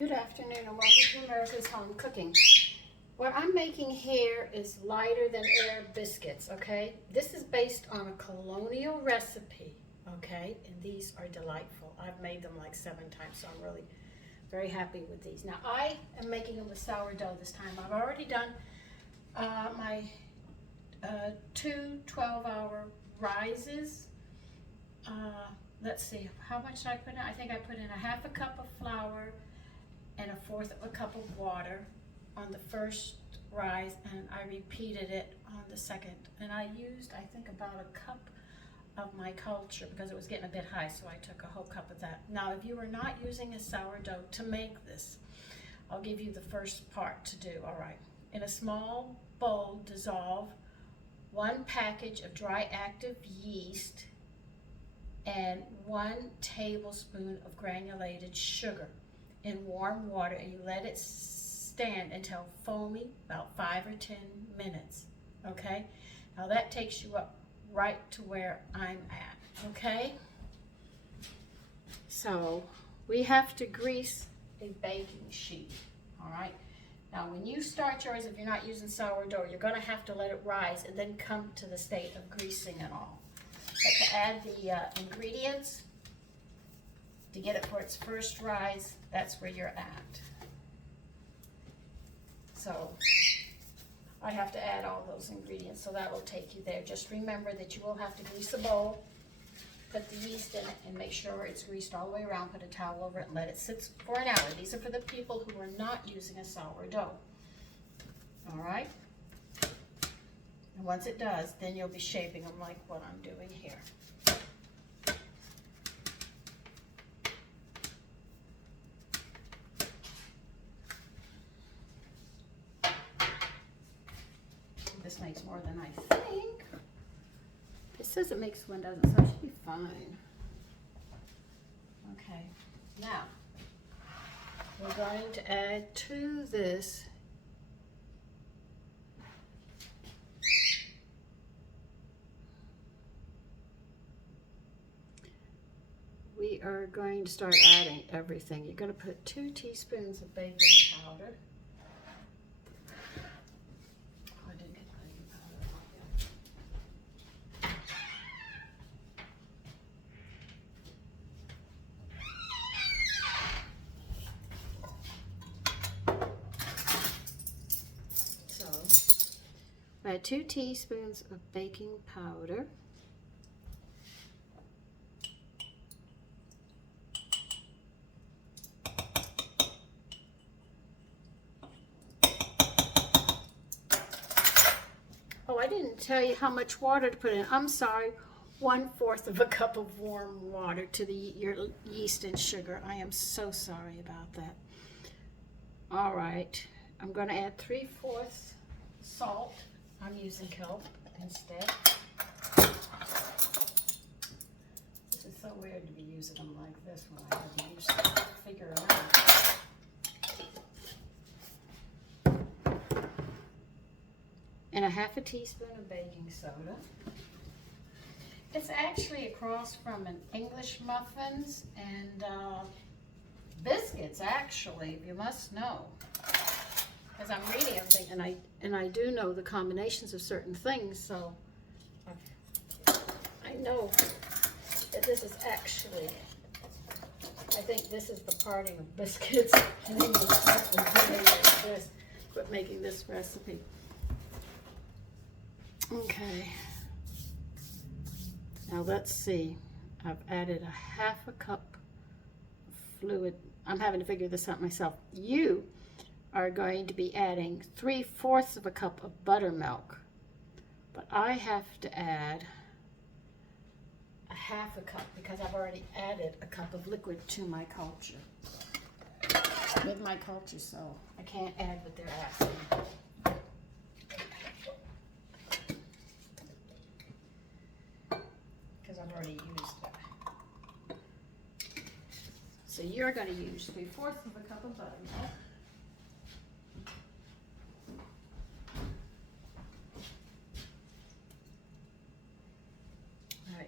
Good afternoon and welcome to America's Home Cooking. What I'm making here is lighter than air biscuits, okay? This is based on a colonial recipe, okay? And these are delightful. I've made them like 7 times, so I'm really very happy with these. Now I am making them with sourdough this time. I've already done my 2 12-hour rises. Let's see, how much did I put in? I think I put in a half a cup of flour and a fourth of a cup of water on the first rise, and I repeated it on the second. And I used, I think, about a cup of my culture because it was getting a bit high, so I took a whole cup of that. Now, if you are not using a sourdough to make this, I'll give you the first part to do. All right. In a small bowl, dissolve 1 package of dry active yeast and 1 tablespoon of granulated sugar in warm water, and you let it stand until foamy, about 5 or 10 minutes, okay? Now that takes you up right to where I'm at, okay? So we have to grease a baking sheet, all right? Now when you start yours, if you're not using sourdough, you're gonna have to let it rise and then come to the state of greasing it all. But to add the ingredients, to get it for its first rise, that's where you're at. So I have to add all those ingredients, so that will take you there. Just remember that you will have to grease the bowl, put the yeast in it, and make sure it's greased all the way around. Put a towel over it and let it sit for an hour. These are for the people who are not using a sourdough. All right? And once it does, then you'll be shaping them like what I'm doing here. This makes more than I think. It says it makes one, doesn't, so it should be fine. Okay, now we're going to add to this we are going to start adding everything. You're going to put 2 teaspoons of baking powder. Add 2 teaspoons of baking powder. Oh, I didn't tell you how much water to put in. I'm sorry. 1/4 of a cup of warm water to your yeast and sugar. I am so sorry about that. All right. I'm going to add 3/4 salt. I'm using kelp instead. This is so weird to be using them like this when I have to use to figure them out. And a 1/2 teaspoon of baking soda. It's actually across from an English muffins and biscuits, actually, you must know. Because I'm reading everything, and I do know the combinations of certain things, so I know that this is actually, I think this is the party of biscuits. And then quit making this recipe. Okay. Now let's see. I've added a 1/2 cup of fluid. I'm having to figure this out myself. You are going to be adding 3/4 of a cup of buttermilk, but I have to add a 1/2 cup because I've already added a cup of liquid to my culture. With my culture, so I can't add what they're asking. Because I've already used it. So you're going to use 3/4 of a cup of buttermilk.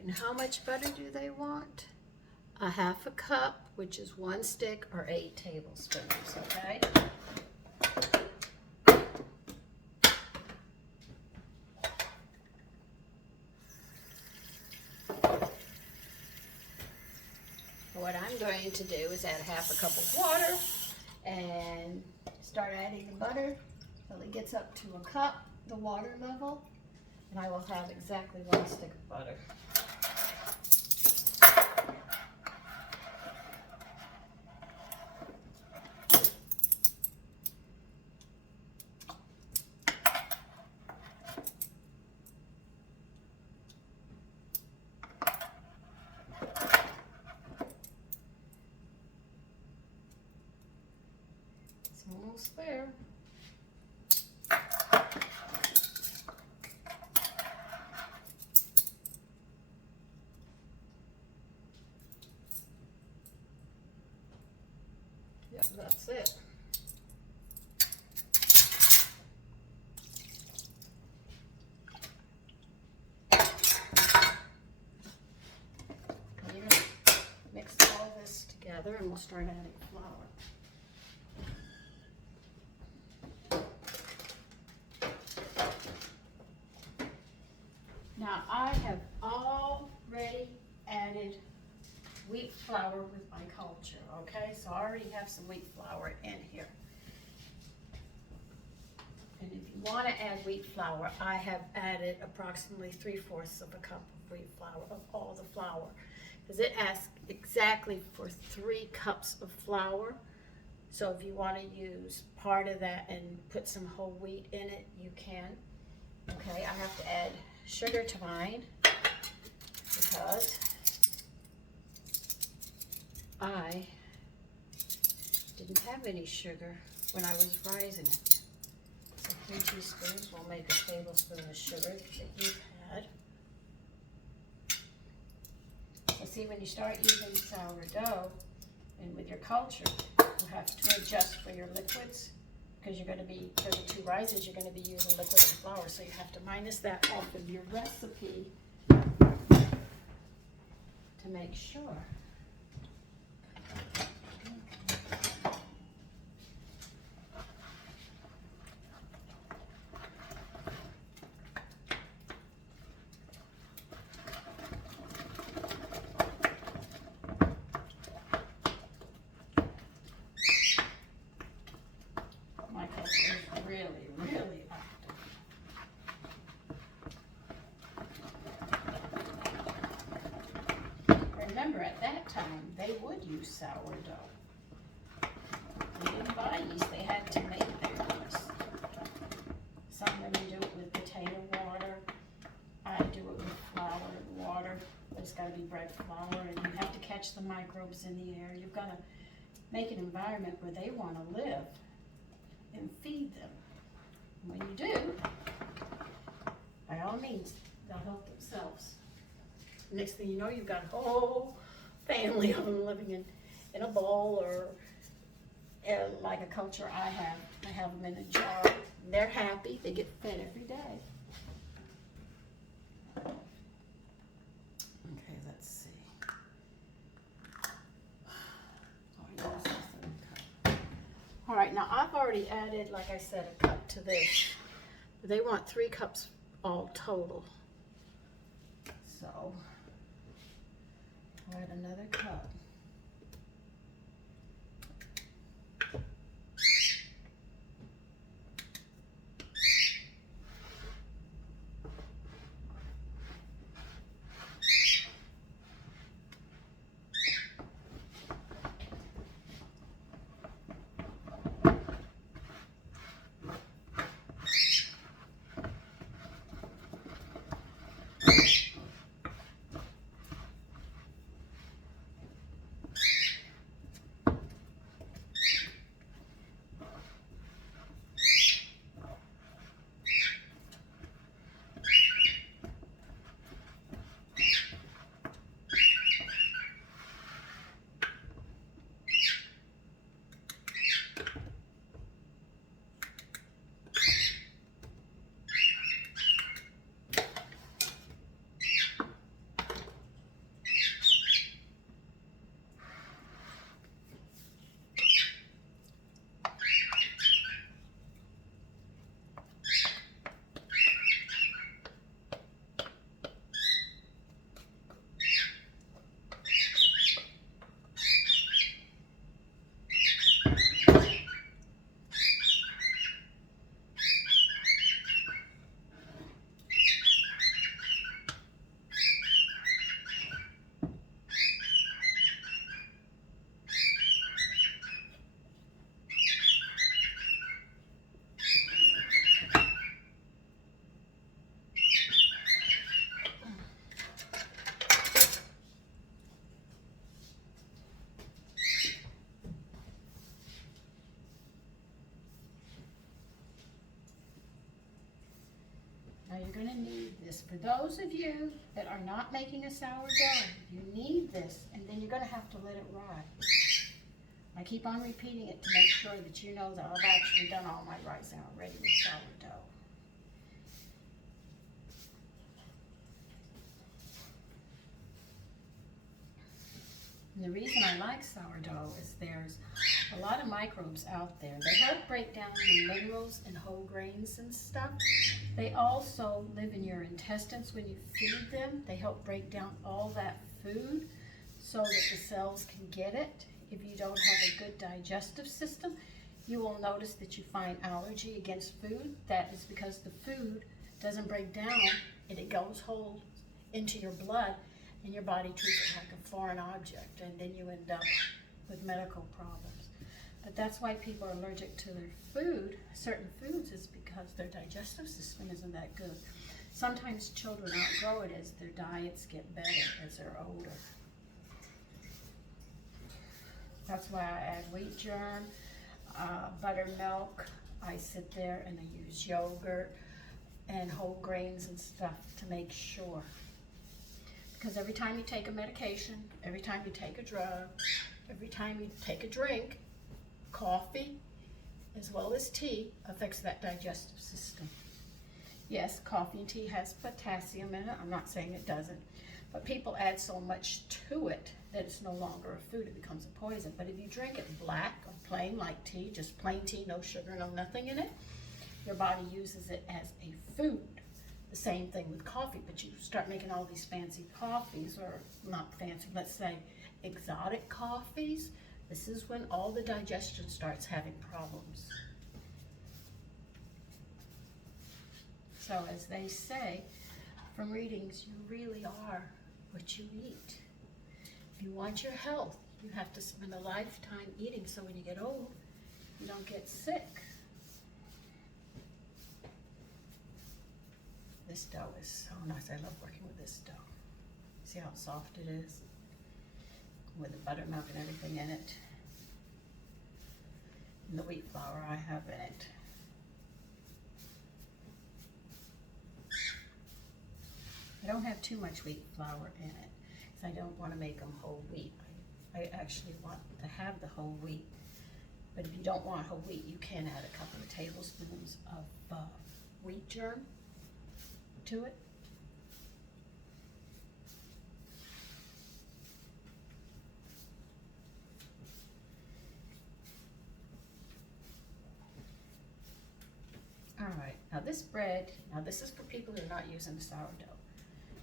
And how much butter do they want? a half a cup, which is 1 stick or 8 tablespoons, okay? What I'm going to do is add half a cup of water and start adding the butter until it gets up to a cup, the water level, and I will have exactly 1 stick of butter. It's almost there. Yep, that's it. You're going to mix all this together and we'll start adding flour. Now I have already added wheat flour with my culture, okay? So I already have some wheat flour in here. And if you want to add wheat flour, I have added approximately 3/4 of a cup of wheat flour, of all the flour. Because it asks exactly for 3 cups of flour. So if you want to use part of that and put some whole wheat in it, you can. Okay, I have to add sugar to mine because I didn't have any sugar when I was rising it. So 3 teaspoons will make a tablespoon of sugar that you've had. So see, when you start using sourdough and with your culture, you have to adjust for your liquids because you're going to be, for the 2 rises, you're going to be using liquid and flour. So you have to minus that off of your recipe to make sure. My culture is really, really active. Remember, at that time, they would use sourdough. They didn't buy yeast, they had to make their yeast. Some women do it with potato water. I do it with flour and water, but it's gotta be bread flour, and you have to catch the microbes in the air. You've gotta make an environment where they wanna live and feed them. When you do, by all means, they'll help themselves. Next thing you know, you've got a whole family of them living in a bowl or like a culture I have. I have them in a jar. They're happy. They get fed every day. Okay, let's see. All right, now I've already added, like I said, a cup to this. They want 3 cups all total. So, I'll add another cup. you're going to need this. For those of you that are not making a sourdough, you need this, and then you're going to have to let it rise. I keep on repeating it to make sure that you know that I've actually done all my rising already with sourdough. And the reason I like sourdough is there's a lot of microbes out there. They help break down the minerals and whole grains and stuff. They also live in your intestines when you feed them. They help break down all that food so that the cells can get it. If you don't have a good digestive system, you will notice that you find allergy against food. That is because the food doesn't break down and it goes whole into your blood, and your body treats it like a foreign object, and then you end up with medical problems. But that's why people are allergic to their food, certain foods, is because their digestive system isn't that good. Sometimes children outgrow it as their diets get better as they're older. That's why I add wheat germ, buttermilk. I sit there and I use yogurt and whole grains and stuff to make sure. Because every time you take a medication, every time you take a drug, every time you take a drink, coffee, as well as tea, affects that digestive system. Yes, coffee and tea has potassium in it. I'm not saying it doesn't. But people add so much to it that it's no longer a food. It becomes a poison. But if you drink it black or plain like tea, just plain tea, no sugar, no nothing in it, your body uses it as a food. The same thing with coffee, but you start making all these fancy coffees, or not fancy, let's say exotic coffees. This is when all the digestion starts having problems. So as they say, from readings, you really are what you eat. If you want your health, you have to spend a lifetime eating, so when you get old, you don't get sick. This dough is so nice. I love working with this dough. See how soft it is? With the buttermilk and everything in it. And the wheat flour I have in it. I don't have too much wheat flour in it because I don't want to make them whole wheat. I actually want to have the whole wheat. But if you don't want whole wheat, you can add a couple of tablespoons of wheat germ to it. All right, now this bread, this is for people who are not using the sourdough.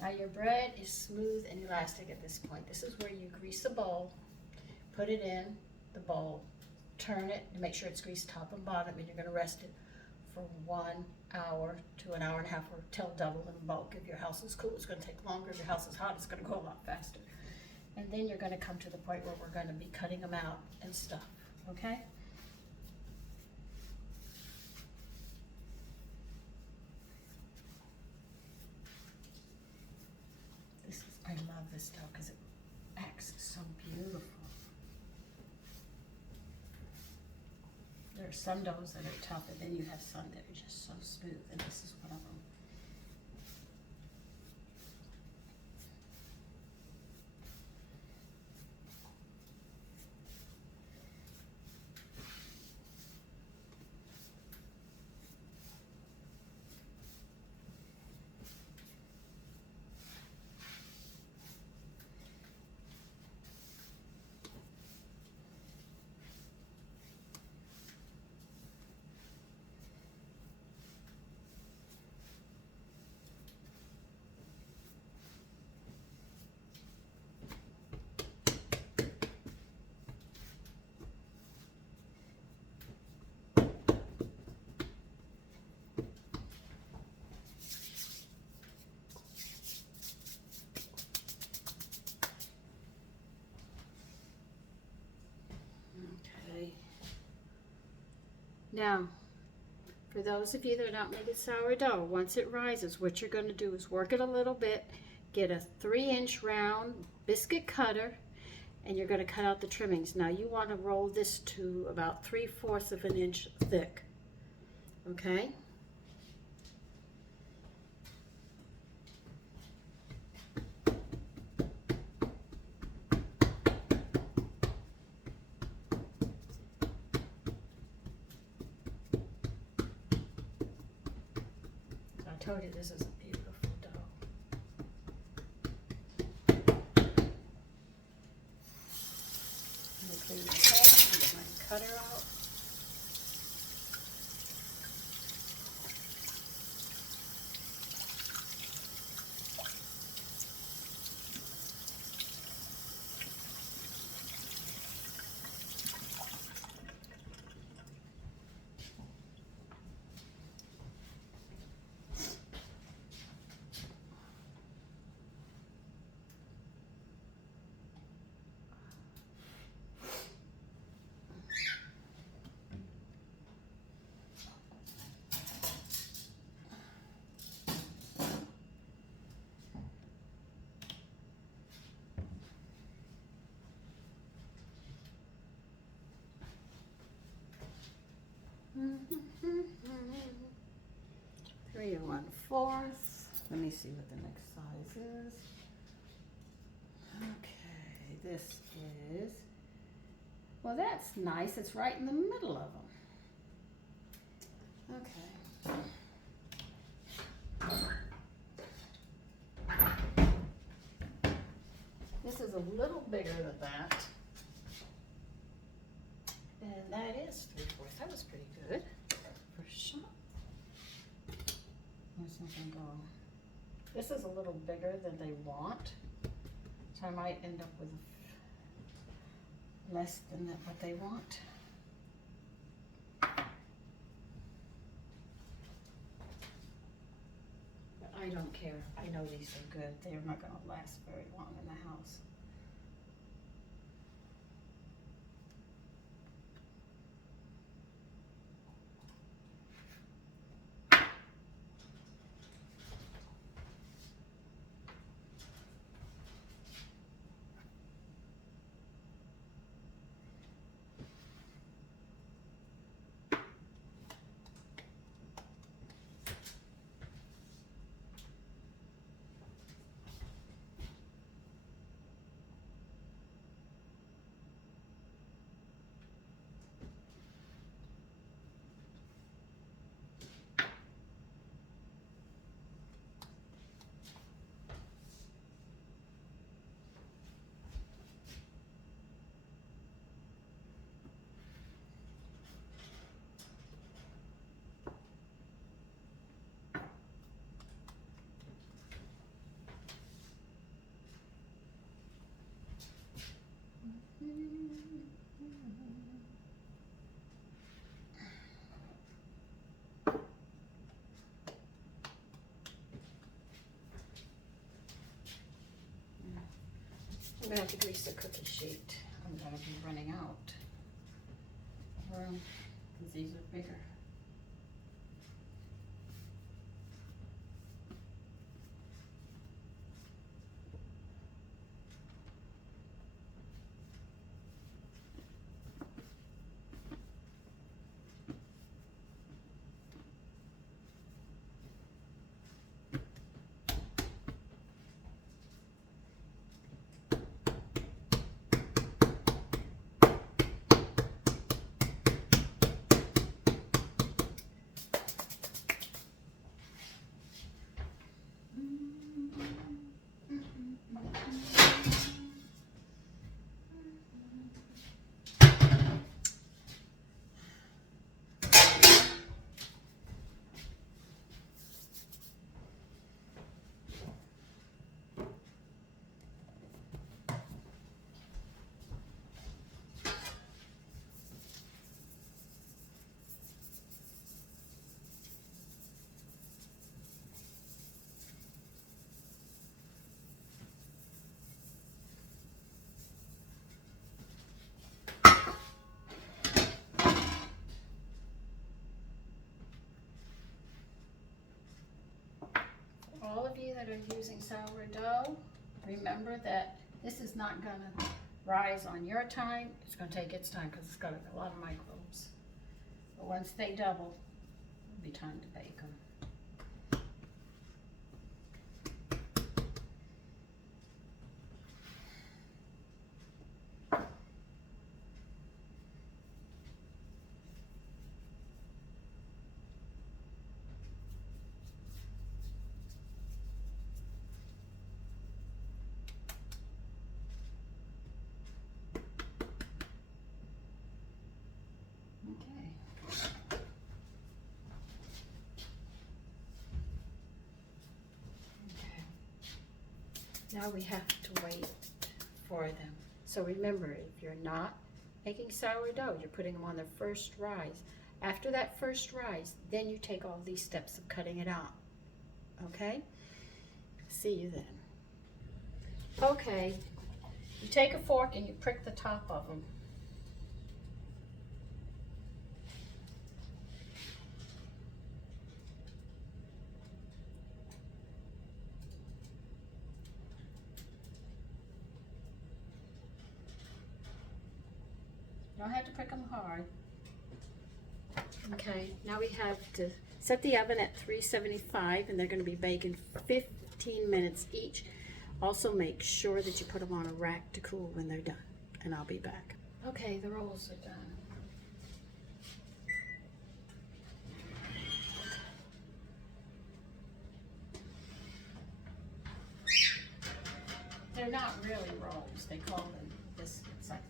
Now your bread is smooth and elastic at this point. This is where you grease a bowl, put it in the bowl, turn it to make sure it's greased top and bottom, and you're gonna rest it for 1 hour to an hour and a half, or till double in bulk. If your house is cool, it's going to take longer. If your house is hot, it's going to go a lot faster. And then you're going to come to the point where we're going to be cutting them out and stuff, okay? I love this dough because it acts so beautiful. There are some doughs that are tough, and then you have some that are just so smooth, and this is one of them. Now, for those of you that are not making sourdough, once it rises, what you're going to do is work it a little bit, get a 3-inch round biscuit cutter, and you're going to cut out the trimmings. Now, you want to roll this to about 3/4 of an inch thick, okay? told you this is a beautiful dough. I'm going to clean my pan and get my cutter out. Three and 1/4. Let me see what the next size is. Okay, this is, well, that's nice. It's right in the middle of them. Okay. This is a little bigger than that. And that is 3/4. That was pretty good for sure. Where's something go? This is a little bigger than they want, so I might end up with less than what they want. But I don't care. I know these are good. They're not going to last very long in the house. I'm gonna have to grease the cookie sheet. I'm gonna be running out. Because these are bigger. All of you that are using sourdough, remember that this is not going to rise on your time. It's going to take its time because it's got a lot of microbes. But once they double, it'll be time to bake them. Now we have to wait for them. So remember, if you're not making sourdough, you're putting them on their first rise. After that first rise, then you take all these steps of cutting it out. Okay? See you then. Okay, you take a fork and you prick the top of them. You don't have to prick them hard. Okay, now we have to set the oven at 375 and they're going to be baking 15 minutes each. Also make sure that you put them on a rack to cool when they're done. And I'll be back. Okay, the rolls are done. They're not really rolls. They call them biscuits, I think.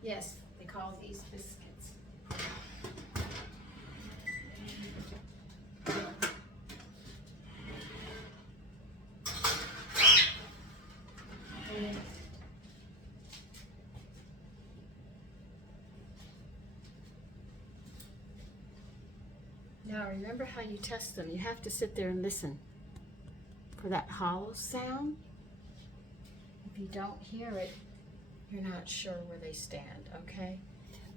Yes, they call these biscuits. Now remember how you test them. You have to sit there and listen for that hollow sound. If you don't hear it, you're not sure where they stand, okay?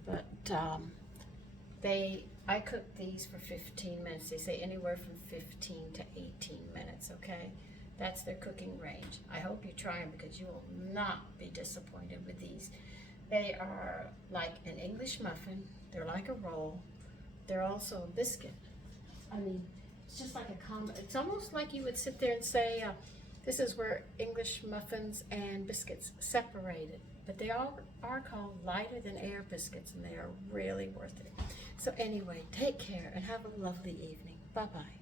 But I cooked these for 15 minutes. They say anywhere from 15 to 18 minutes, okay? That's their cooking range. I hope you try them because you will not be disappointed with these. They are like an English muffin. They're like a roll. They're also a biscuit. I mean, it's just like a combo. It's almost like you would sit there and say, this is where English muffins and biscuits separated. But they all are called lighter than air biscuits, and they are really worth it. So anyway, take care and have a lovely evening. Bye-bye.